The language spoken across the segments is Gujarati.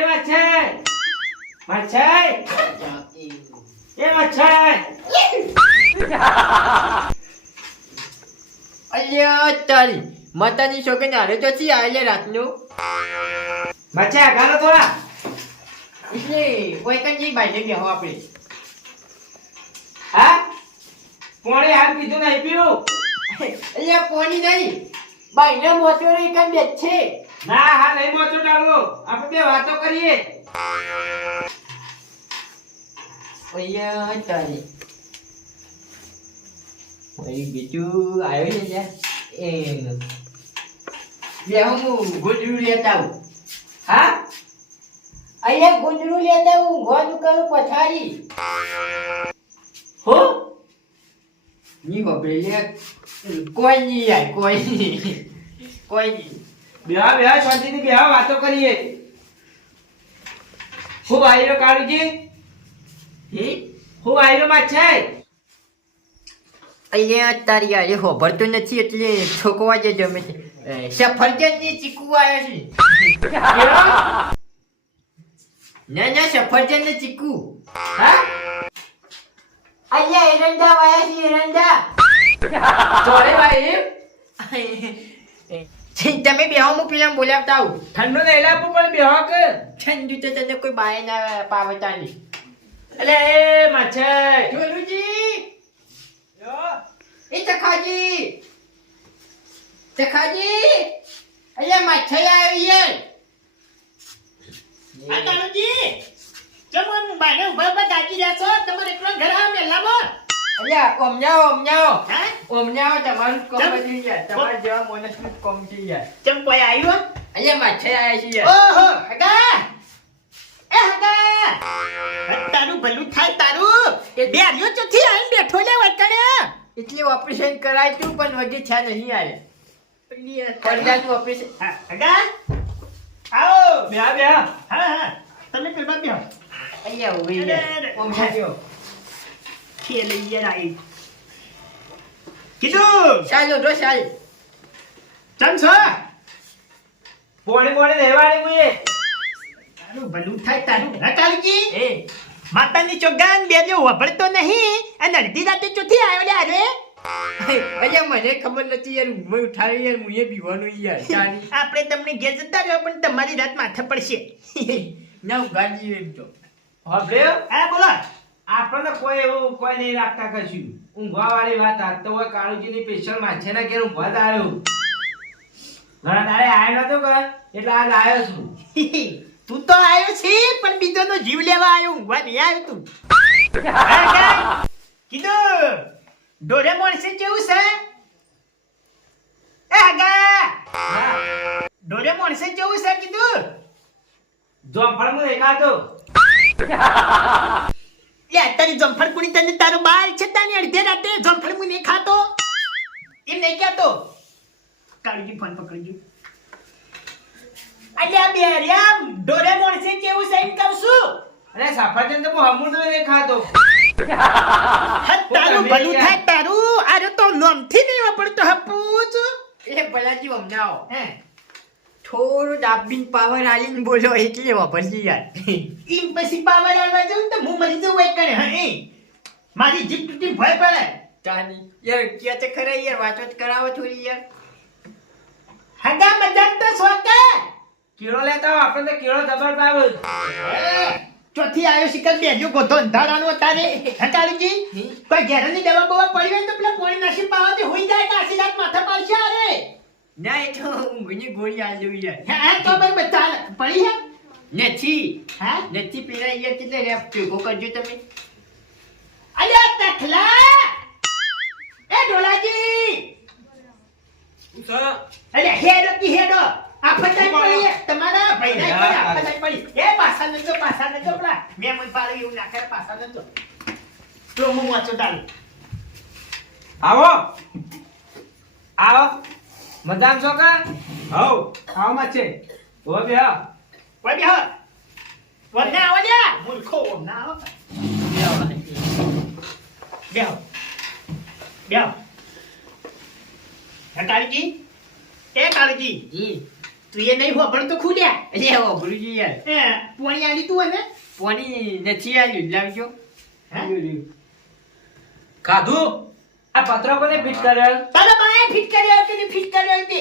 એ મચ્છર મચ્છર એ મચ્છર અલ્યા તારી માતાની છોકરી હારે તો થી આલે રાતનું મચ્છર ગાલો થોડા એટલે કોઈ કઈ બાઈને બેહો આપણે હા કોણે હાલ પીધું નહીં પીવું અલ્યા કોની નહીં બાઈને મોટો રહી કઈ બેઠ છે ના હા નહીં મોચો ડાલો આપણે બે વાતો કરીએ અલ્યા તારી ઓય બીજું આવ્યો છે યાર એ બે હું ગુજરું લેતા આવું હા અહીંયા ગુજરું લેતા આવું ગોળ કરું પથારી હો ની ખબર લે કોઈ નહીં યાર કોઈ નહીં બેહા બેહા શાંતિથી બેહા વાતો કરીએ હું આયરો કાળુજી હું આયરો મચ્છર અહીંયા તારી યાર એ હોભરતો નથી એટલે છોકવા જે જમે છે સફરજન ની ચીકુ આવ્યા છે ના સફરજન ને ચીકુ હા અહીંયા એરંડા વાયા છે એરંડા સોરે ભાઈ તમે બેહો હું પેલા બોલાવતા આવું ઠંડુ નહીં લાવવું પણ બેહો કે ઠંડુ તો તને કોઈ બાય ના પાવતા નહીં એટલે એ મચ્છર જોલુજી એ ચખાજી અહીંયા મચ્છર આવી યાર આ કાનુજી જમવાનું બાને ઉભા ઉભા તાકી રહ્યા છો તમારે એકલો ઘર આ મેલામાં અહીંયા ઓમજાઓ હે તમારું કોમ નથી યાર તમારા જેવા મોનસનું કોમ છે યાર ચમ કોઈ આવ્યો અહીંયા મચ્છર આવ્યા છે યાર ઓહો હગા એ હગા તારું ભલું થાય તારું એ બે આવ્યો ચોથી આઈને બેઠો લે વટકડે એટલે ઓપરેશન કરાય તું પણ વગી થયા નહીં આવે પડદાનું ઓપરેશન હા હગા આવો બેહા બેહા હા હા તમે પેલા બેહો અહીંયા ઉભી યાર ઓમજાજો ખેલ યાર આઈ કીધું ચાલો તો ચાલ ચમ છો પોણી પોણી રહેવાની મુએ તારું ભલું થાય તારું હા કાળજી એ માતાની ચોગાન બે જો વભળતો નહીં અને અડધી રાતે ચોથી આવ્યો લે અરે અલ્યા મને ખબર નથી યાર હું ઉઠાડી યાર મુએ પીવાનું યાર ચાલી આપણે તમને ઘેર જતા રહ્યો પણ તમારી રાત માથે પડશે ના ઉગાડી એમ તો હવે હા બોલો આપણને કોઈ એવું કોઈ નહીં રાખતા કશું ઊંઘવા વાળી વાત આ તો કાળુજીની સ્પેશિયલ માછેના ઘેર ઊંઘવા જ આવ્યો ઘણા તારે આવ્યો નતો કે એટલે આજ આવ્યો છું તું તો આવ્યો છે પણ બીજોનો જીવ લેવા આવ્યો ઊંઘવા નહીં આવ્યો તું કીધું ડોરેમોન છે કેવું છે એ આગા ડોરેમોન છે કેવું છે કીધું જોફળ મુ દેખાતો લે તારી જમફળ કુણી તને તારો બાર છે તાની અડધે રાતે જમફળ મુ નહીં ખાતો એમ નહીં કહેતો કાળજી ફોન પકડજો અલ્યા બેરિયા ડોરેમોન છે કેવું છે એમ કહું છું અરે સફરજન તો હું હમું તો નહીં ખાતો તારું ભલું થાય તારું આરે તો નોમથી નહીં વાપરતો હપૂચ એ ભલાજી સમજાવો હે થોડું દાબીન પાવર આલીને બોલો એટલે વાપરજી યાર ઈમ પછી પાવર આવવા જાઉં તો હું મરી જઉં એક કરે હા એ મારી જીભ તૂટી ભય પડે ચાની યાર કે તે ખરા યાર વાતો જ કરાવો થોડી યાર હગા મજાક તો સોકે કીડો લેતા આવો આપણે તો કીડો જબર પાવ ચોથી આવ્યો શિકર બેજો ગોધો અંધારાનો તારે હટાડીજી કોઈ ઘેરની દવા બવા પડી હોય તો પેલા પોણી નસીબ પાવાથી હોઈ જાય કે આસી રાત માથે પડશે અરે ના એ તો ઊંઘની ગોળી આલ દઉં યાર હા તો ભાઈ બતા પડી હે નથી હા નથી પેલા યાર કેટલે રેપ ભેગો કરજો તમે અલ્યા તખલા એ ઢોલાજી અલ્યા હેડો કી હેડો આ ફટાઈ પડી તમારા ભાઈના પર આ ફટાઈ પડી એ પાછા નજો પેલા મે મન પાડી એવું ના કરે પાછા નજો તો હું વાંચો ડાલ આવો આવો મજામ છો કે હવ આવો મચે ઓ બે વડી હા વડના આવડ્યા મૂર્ખો ના આવો બેહો બેહો કાળજી એ કાળજી તું એ નહીં હોભળ તો ખુલ્યા એટલે ઓ ગુરુજી યાર પોણી આલી તું અને પાણી નથી આવ્યું લાવજો હે? ખાધું આ પત્રો કોને ફિટ કર્યો તારા બાએ ફિટ કર્યો કે નહીં ફિટ કર્યો તે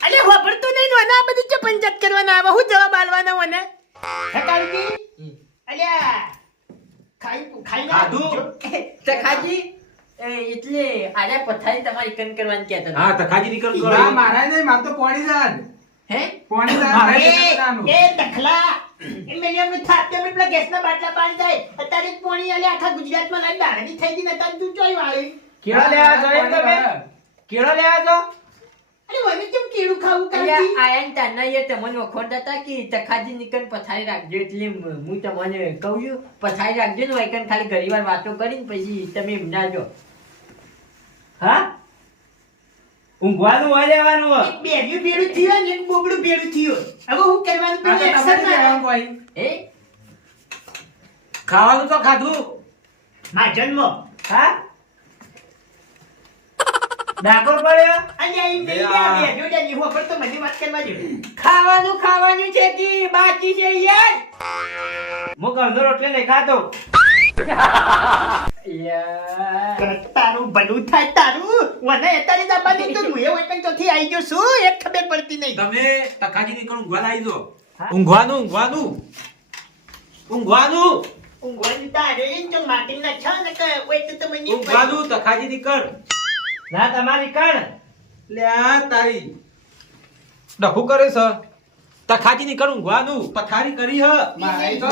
અલે હોભળ તો નહીં નો ના બધી જે પંચાયત કરવાના આવે હું જવાબ આલવાનો મને હે કાળજી અલ્યા ખાઈ ખાધું? તખાજી એટલે આલે પથારી તમારી કન કરવાની કહેતા હતા. હા તખાજી નીકળ કરો ના મારા નહીં માર તો પોણી જાન હે પોણી મારે જાન એ દખલા એ મેં એમ થાતે મે પેલા ગેસના બાટલા પાણી થાય અત્યારે જ પોણી આલે આખા ગુજરાતમાં લઈ દાવાની થઈ ગઈ ને તાર તું ચોઈ વાળી કેળો લેવા જો તમે કેળો લેવા જો અરે મને કેમ કેળું ખાવું એટલે કાળજી આયન તાના યાર તમને વખોડતા હતા કે તખાજી નીકળ પથારી રાખજો એટલે હું તમને કહું છું પથારી રાખજો ને વાયકન ખાલી ઘણીવાર વાતો કરીને પછી તમે એમ ના જો હા ઊંઘવાનું હોય લેવાનું હોય એક બેર્યું ભેળું થયું ને એક બોબડું ભેળું થયું હવે હું કરવાનું પેલું એક્શન ના હે ખાવાનું તો ખાધું માં જન્મ હા ડાકોર પડ્યો અને આ ઇન્ડિયા યા. બેર્યું ને નિહો પર તો મને વાત કરવા દે ખાવાનું છે કે બાકી છે યાર હું ઘરનો રોટલી નહીં ખાતો યાર તારું ભલું થાય તારું વને અત્યારે દાબાની તો હું એ વૈકન ચોથી આવી ગયો છું એક ખબર પડતી નહીં તમે તખાજી નીકળ ઊંઘવા લાવી દો ઊંઘવાનું ઊંઘવાનું ઊંઘવાનું ઊંઘવાની તારે ઈન જો માટીના છ ને કે ઓય તો તમે ની ઊંઘવાનું તખાજી નીકળ ના તમારી કણ લે આ તારી ડખું કરે છે તખાજી નીકળ ઊંઘવાનું પથારી કરી હ મારી તો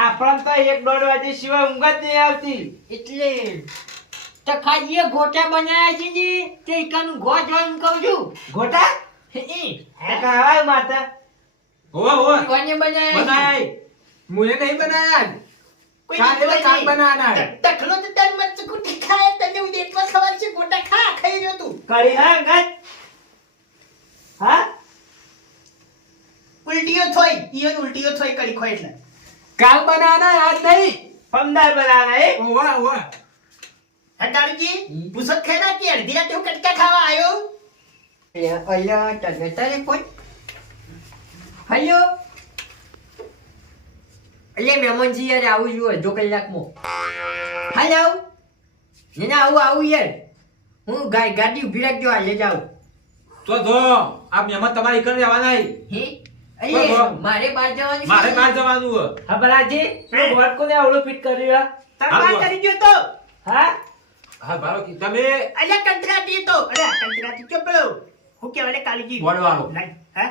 આપણ તો 1-1.5 વાગે સિવાય ઊંઘ જ નહીં આવતી એટલે તખાજીએ ગોટા બનાવ્યા છે ને તે ઈકાનું ગો જોઈને કહું છું ગોટા હે કહાવાય માતા હોવા હોવા કોને બનાવ્યા છે? બનાય મુએ નહીં બનાયા કોઈ કાલે તો ચાલ બનાવવાના તખલો તો તન મત કુટી ખાય તને ઉદેટમાં ખબર છે ગોટા ખા ખાઈ રહ્યો તું કરી હા ગત હા ઉલટીઓ થોઈ ઈયન ઉલટીઓ થોઈ કરી ખો એટલે કાલ બનાવવાના આજ નહીં પમદાર બનાવવાના એ ઓવા ઓવા હટાડજી પુસત ખેના કે અડધી રાતે હું કટકા ખાવા આવ્યો અલ્યા તને તારે કોઈ હલો અલ્યા મહેમાનજી યાર આવું છું અડધો કલાકમાં હાલ આવું ના આવું યાર હું ગાડી ઉભી રાખજો હાલે જાઉં તો જો આ મહેમાન તમારી ઘરે આવવાના હે બરાબર. અલ્યા મારે બહાર જવાનું મારે છે. બહાર જવાનું હે હા બલાજી વોટ કોને આવડું ફિટ કર્યું તરવા કરી ગયો તો હા હા ભારો કી તમે અલ્યા કંત્રાટી તો અલ્યા કંત્રાટી ચો પેલો હું કેવાલે કાલીજી બોડવાળો લાઈ હા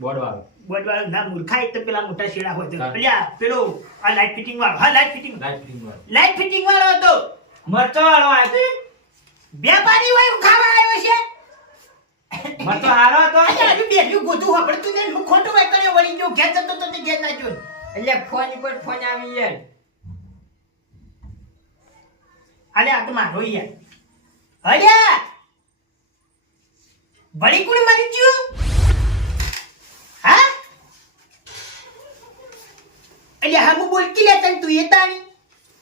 બોડવાળો બોડવાળો ના મૂર્ખાય તો પેલા મોટા શેડા હોય તો હા. અલ્યા પેલો આ લાઈટ ફિટિંગ વાળો હા લાઈટ ફિટિંગ લાઈટ ફિટિંગ વાળો લાઈટ ફિટિંગ વાળો હતો મરચો વાળો આવ્યો વ્યાપારી હોય હું ખાવા આવ્યો છે મરચો હારો હતો અલ્યા હજુ બેઠું ગોતું વાપરતું ને હું ખોટું વાય કર્યો વળી જો ઘેર જતો તો તે ઘેર ના જો અલ્યા ફોન ઉપર ફોન આવી યાર અલ્યા આ તો મારો યાર અલ્યા વળી કોણ મરી ગયું હા અલ્યા હા હું બોલતી લે તને તું એ તાણી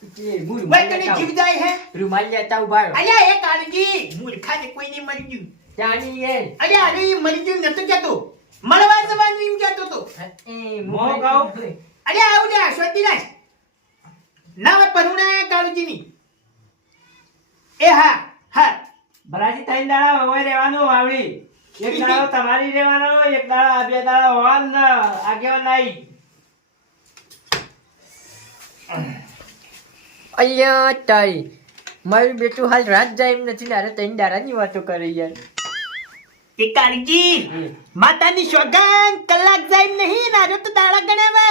એટલે હું ભાઈ તને જીવ જાય હે રૂમાલ લેતા ઉભા રહો. અલ્યા એ કાળજી મૂર્ખાને કોઈ નહીં મરી ગયું જાણી યાર અલ્યા આને ઈ મરી ગયું નતો કહેતો મળવા જવાનું એમ કહેતો તો એ મો ગાઉ. અલ્યા આવું લે સ્વતિરાજ ના વાત પરુણા કાળજીની એ હા હા બલાજી 3 દાડા હોય રહેવાનું વાવડી એક દાડો તમારી રહેવાનો એક દાડો બે દાડા હોવાન આગેવાન નહીં અલ્યા તારી મારું બેટું હાલ રાત જાય એમ નથી ને અરે ત્રણ દાડાની વાતો કરે યાર એ કાળજી માતાની સોગન કલાક જાય નહીં નાજો તો દાડા ગણાવે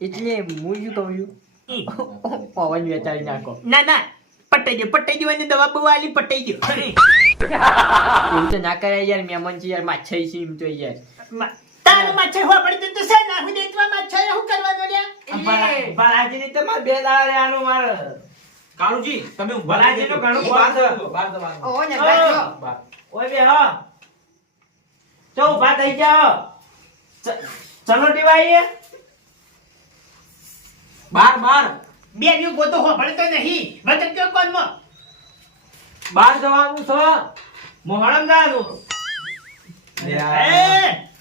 એટલે હું શું કહું છું પવન વેચારી નાખો ના ના પટાઈ દો અને દવા બવા આલી પટાઈ દો એવું તો ના કરાય યાર મહેમાન છે યાર માછાઈ છે એમ તો યાર તારું માછે હો પડી તો છે ના હું દેતવા માછે હું કરવાનો લે એટલે બલાજી ની તો મારે 2 દાડા રહેવાનું મારે કાળુજી તમે ઊંઘવા બલાજી નો ઘણું બહાર કામ છે. જવાનું, બહાર જવાનું. ઓહો ને બાજો. બહાર. ઓય બે હો ચો ઉભા થઈ જાઓ ચનોટી વાઈએ બહાર બહાર બે વ્યુ ગોતો હો પડતો નહીં વખત કયો કોણ માં બહાર જવાનું છે મોહરમ જવાનું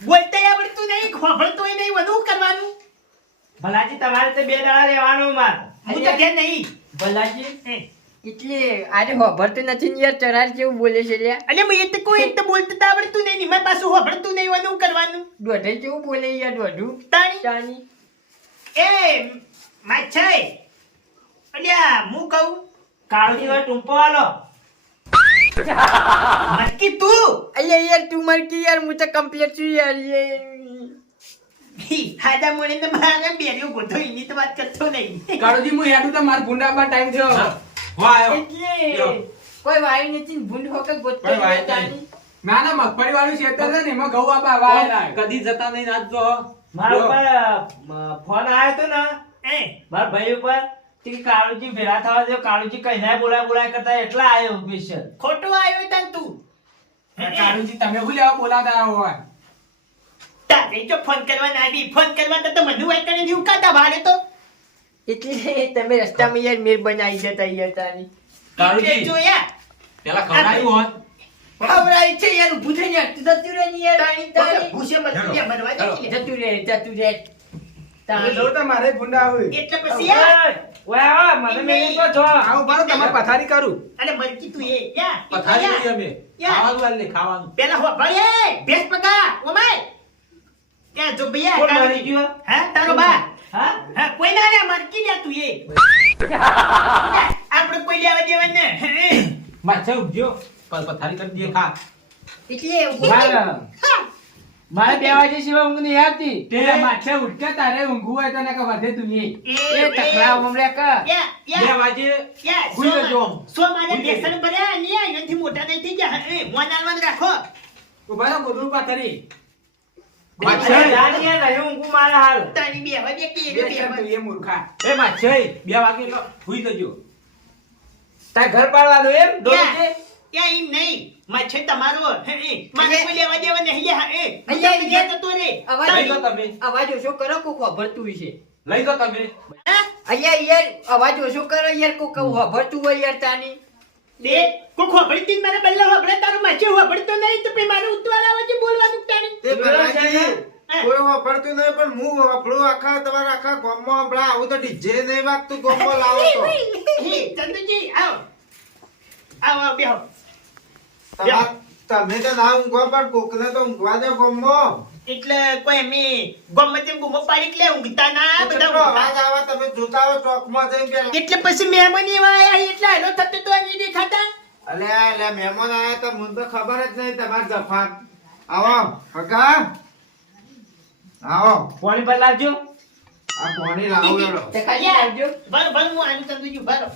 બોલતા આવડતું નહીં, ખોભળતોય નહીં, વધુ કરવાનું. ભલાજી તમારે તો 2 દાડા રહેવાનું માર. હું તો ઘેર નહીં. ભલાજી એટલે આજે હોભરતું નથી ને યાર ચરાર કેવું બોલે છે લ્યા અલે મેં એ તો કોઈ એક તો બોલતા તો આવડતું નહીં, નિમાય પાછું ખોભળતું નહીં, વધુ કરવાનું. દોઢે કેવું બોલે યાર દોઢું તાણી ચાની એ માછાઈ, અલ્યા હું કહું કાળુજી હવે ટૂંપો આલો. મટકી તું અલ્યા યાર તું માર કે યાર હું તો કમ્પ્લીટ છું યાર હાજા મોને તો મારા બેરીઓ ગોઠો એની તો વાત કરતો નહીં. કાળુજી હું હેડું તો માર ભૂંડામાં ટાઈમ થયો વાહ આવ્યો એટલે યો. કોઈ વાય નથી ને ભૂંડ હોકે ગોતતો કોઈ વાય તાની ના ના મગફળી વાળું ખેતર છે ને એમાં ઘઉં આપા વાયેલા કદી જતા નહીં આજ તો મારા ઉપર ફોન આવ્યો તો ને એ મારા ભાઈ ઉપર કે કાળુજી ભેળા થવા દો. કાળુજી કઈ ના બોલાય કરતા એટલા આવ્યો સ્પેશિયલ. ખોટું આવ્યો તાન તું. કાળુજી તમે શું લેવા બોલાતા હોય તારે જો ફોન કરવા ના આવી, ફોન કરવા તો મને વાય કરીને ઉકાતા ભાડે તો. એટલે તમે રસ્તામાં યાર મેર બનાવી જતા યાર તાની કાળુજી. એટલે જોયા પેલા ખવડાવ્યું હોત ખવડાવી છે યાર ઊભું થઈ યાર તું જતું રહે ને યાર તાણી તાની ભૂસે મત લે મરવા દે એટલે. જતું રહે તાની જો તમારે ભૂંડા આવે એટલે પછી યાર ઓય આવો, મને મેં કહો છો. આવું બારો તમારે પથારી કરું અરે મરકી તું એ યા પથારી યા. અમે યા. ખાવાનું આલે ખાવાનું પેલા હો ભળે ભેસ પકા ઓમાય ત્યાં જો ભૈયા કોણ કાળુજી. મારી ગયો? હા તારો બા હા હા કોઈ ના લે મરકી લે તું એ આપણે કોઈ લેવા દેવા ને. માછે ઉભજો પથારી કરી દે ખા એટલે મારે 2 વાગે સિવાય ઊંઘ નહીં આવતી. તે માછે ઉઠકે તારે ઊંઘવું હોય તો નકર વધે તું નહીં એ તકરા ઉમરે કા. યા 2 વાગે યા હુઈ જજો આમ. સો મારે બેસન ભર્યા ને અહીંયાથી મોટા નહીં થઈ ગયા. હે મોન આલવાનું રાખો. ઉભા રહો ગોદડું પાથરી માછે જાણી યાર, નહીં ઊંઘું મારે હાલ. તારી બે હવે કે બે બે કેમ તું એ મૂર્ખા એ માછે 2 વાગે એટલે હુઈ જજો તાર ઘર પાડવાનું એમ યા દોડજે. યા એમ નહીં માછે તમારો. હે મારે કોઈ લેવા દેવા નહીં. યા હે અહીંયા અહીંયા જતો રે. અવાજ લઈ જાઓ તમે અવાજ ઓછો કરો કોક વાપરતું છે લઈ જાઓ તમે હા? અહીંયા યાર અવાજ ઓછો કરો યાર કોક વાપરતું હોય યાર તાની બે કોઈ ખોભળતી જ મારે બલ્લા ખોભળે તારું માછે ખોભળતો નહીં તો પછી મારે ઉતવાળ આવે છે બોલવાનું તારી. તે ભલાજી, હા. કોઈ વાપરતું નહીં પણ હું વાપરું આખા તમારા આખા ગામમાં હમણાં આવું તો ડીજે નહીં વાગતું ગામમાં લાવો તો હે ચંદુજી આવો આવો આવો બેહો. તમે તો ના ઊંઘો પણ કોકને તો ઊંઘવા દો ગામમાં. એટલે કોઈ અમે ગમે તેમ ગુમો પાડી કે લે ઊંઘતા ના બધા કેટલો ઊંઘતા. અવાજ આવે તમે જોતા હો ચોકમાં જઈને પેલા. એટલે પછી મહેમાન એવા આયા એટલે હાલો થતો તો નહીં દેખાતા. અલ્યા મહેમાન આયા તો મને તો ખબર જ નહીં તમારે જફાન. આવો કાકા આવો પાણી પર લાવજો. આ પાણી લાવો એલો. તે ખાલી આવજો ભર ભર હું આનું ચંદુજી ભરો.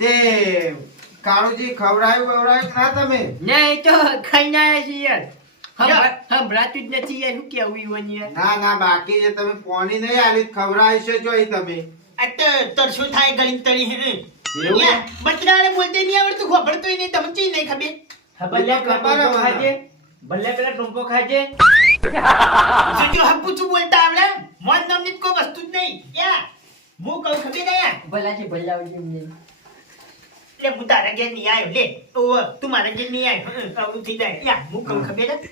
તે કાળુજી ખવડાવ્યું ના તમે? ના એ તો ખાઈને આયા છે યાર સંભળાતું જ નથી યાર શું કેવું ઈવન યાર ના ના બાકી છે તમે પાણી નહીં આલી ખવડાવી છે જોઈ તમે. આ તો તરસો થાય ગળી તળી હે. એવું? યા બચડાને બોલતે નહીં આવડતું ખબરતોય નહીં તમને ચી નહીં ખબર. હા, ભલે પેલા ખબર ટૂંપો મને. ખાજે. ભલે પેલા ટૂંપો ખાજે. જો હપુચું બોલતા આવડે મોન નામની કોઈ વસ્તુ જ નહીં. યા હું કહું ખબર નહીં યાર. ભલાથી ભલાવજો એમને એટલે હું તારા ઘેર નહીં આવ્યો લે. ઓ તું મારા ઘેર નહીં આવ્યો. આવું થઈ જાય. યા હું કહું ખબર છે?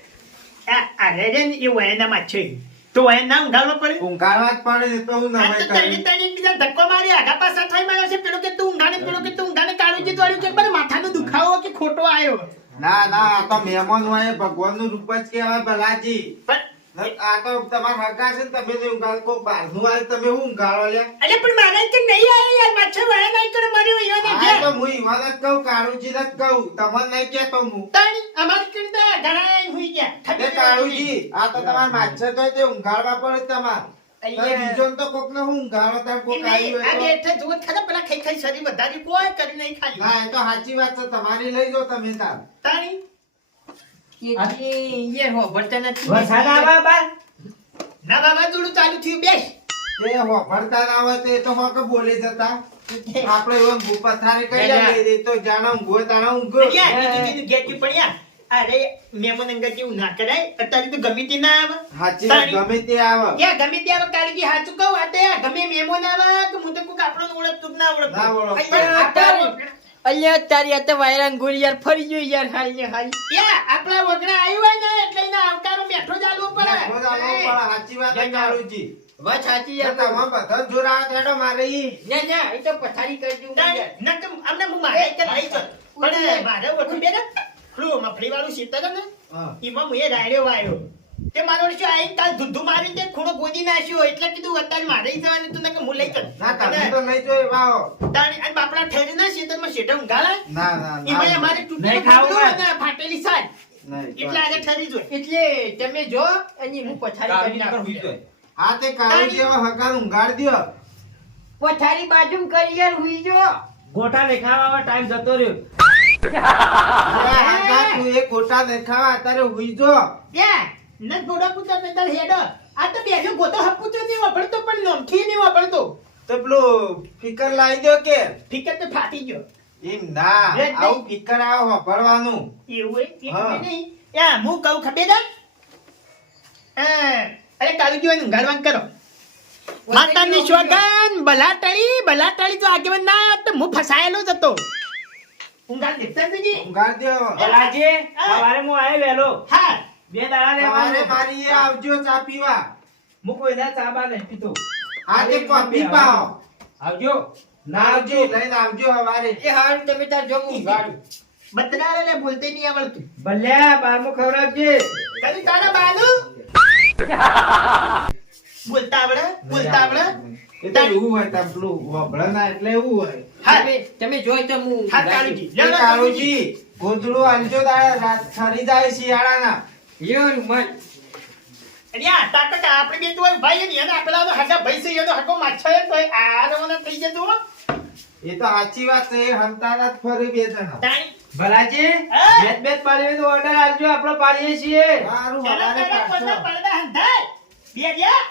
આ રે રે ને એ વયનામાં જ છે. તો વયન ના ઊંઘાડવો પડે. ઊંઘાડવા જ પડે ને તો હું આ નવાઈ તો તળી કરી. તળી એકબીજા ધક્કો મારી આગા પાછા થઈ માર્યો છે. પેલો કે તું ઊંઘાડે, પેલો કે તું ઊંઘાડે. કાળુજી દોડ્યું છે પણ માથાનો દુખાવો કે ખોટો આવ્યો. ના ના આ તો મહેમાન હોય ભગવાનનું રૂપ જ કહેવાય ભલાજી. પણ આ તો તમારા હગા છે ને તમે નહીં ઊંઘાડો કોક બહારનું આવે તમે હું ઊંઘાડો લે. અરે પણ મારા કે નહીં આવ્યો યાર. માછે વયન આવી કરે મર્યો યો ને હા તો ઘેર. હું ઈવાન જ કહું કાળુજીને જ કહું તમને નહીં કહેતો હું. તાણી અમારી કરતા ઘણા હુઈ ગયા. એ ખબર કાળુજી આ તો તમારા માછર તો તે ઊંઘાડવા પડે તમારે. અહીંયા બીજો તો કોક ને હું ઊંઘાડો તાર કોક આવ્યું આ હોય બેઠે જુઓ ખરા પેલા ખાઈ ખાઈ શરીર વધારી કોઈ કરી નહીં તો. ખાલી. ના એ તો સાચી વાત છે તમારી લઈ જાઓ તમે તાર. તાણી એટલે યાર વાપરતા નથી વરસાદ આવે બાર. ના વાવાઝોડું ચાલુ થયું બેસ. એ હોભળતા ના હોય તો એ તો હોકે બોલી જતા. આપણે એવા પથારી કરી ના, લે એ તો જાણે ઊંઘો તાણે ઊંઘો. અહીંયા બીજું ઘેરથી પડ્યા. અરે મહેમાન અંગત જેવું ના કરાય. અત્યારે તો ગમે તે ના આવે. સાચી વાત ગમે તે આવે. યા ગમે તે આવે કાળજી સાચું કહું આ તો યાર ગમે મહેમાન આવે કે હું તો કોક આપણો ઓળખતું જ ના ના ઓળખતું. ઓળખતો. પણ આ તો અલ્યા તારી આ તો વાયરાન ગોળી યાર ફરી ગયો યાર હાલ ને હાલ યા આપણા વગડા આવ્યું હોય ને એટલે એને આવકારો બેઠો જ આલવો પડે. બેઠો જ આલવો પડે. સાચી વાત છે કાળુજી. વાત સાચી તો યાર તમામ બધા જોર આવે તો હેડો મારે ઈ. ના ના એ તો પથારી કરી દઉં યાર. નકમ અમને હું મારે એક લઈ જાઉં. પણ મારે ઓળખું બે ને પેલું મફળી વાળું શેતર છે ને હા. એમાં હું એ રાયડ્યો વાયો તે મારો શું આઈને કાલ ધુંધું મારીને તે ખૂણો ગોદી નાખ્યો એટલે કીધું અત્યારે મારે ઈ જવાનું તું નકર હું લઈ જાઉં. ના તમે તો લઈ જોઈ વાવો. તાણી અને બાપડા ઠેરી ના શેતરમાં શેઠે ઊંઘાડા ના ના એમાં ના અમારે નહીં તૂટેલું ખાવું પગલું હોય. અને ફાટેલી સાજ નહીં. એટલે આજે ઠરી જોઈ. એટલે તમે જો અને હું પથારી કરી કાળુજી નાખું નીકળ હુઈ જાય. હા તે કાળુજી હવે હગાન ઊંઘાડ દ્યો. પથારી બાજુમાં કરી યાર હુઈ જો ગોટા દેખાવામાં ટાઈમ જતો રહ્યો. અરે હગા તું એ ખોટા દેખાવા અત્યારે હુઈ જો. ત્યાં ન ગોડા કૂતર ને તાર હેડો આ તો બેજો ગોતો હપુતો નહીં વાપરતો પણ નોમથી નહીં વાપરતો તો પેલું ફિકર લાવી દો કે ફિકર તો ફાટી ગયો એમ ના રેડ નહીં. આવું ફિકર આવે વાપરવાનું. એવું એ હા. નહીં યા હું કહું ખબેદાર અરે કાલુજી વાળું ઊંઘાડવાનું કરો માતાની સોગન બલાટળી જો આગેવાન ના આવ્યો તો હું ફસાયેલો જ હતો ઊંઘાડ દેતા જજી ઊંઘાડ દ્યો. ભલાજી, સવારે હું આયો વહેલો. હા 2 દાડા સવારે લેવાનો. મારી એ આવજો ચા પીવા. હું કોઈના ચા બા નહીં પીતો. આ તે કોફી પાઓ. આવજો. ના આવજો લઈને આવજો સવારે. એ હારું તમે તાર જો હું ગાડું બતનારે ને બોલતે નહીં આવડતું ભલ્યા, બારમું ખવડાવજે. કદી તારા બાલુ બોલતા આવડે એ તો એવું હોય તાર પેલું વભળે ના એટલે એવું હોય. હા તમે જોઈ તો હું હા કાલુજી એ કાળુજી ગોદડું આલજો તારે રાત ઠરી જાય શિયાળાના. લ્યો મન અલ્યા તાકત આપણે બે તો ભાઈ ને એને આપેલા તો હગા ભાઈ છે એનો હગો માછા તો આ રવાના થઈ જતો હો એ તો સાચી વાત છે. એ હંતાના જ ફરી બે જણા. તાણી ભલાજી, હા? બેત પાડીએ તો ઓર્ડર આલજો, આપણે પાડીએ છીએ. સારું ચાલો સવારે તારા પાછો. પડદા હંધાય બે ગયા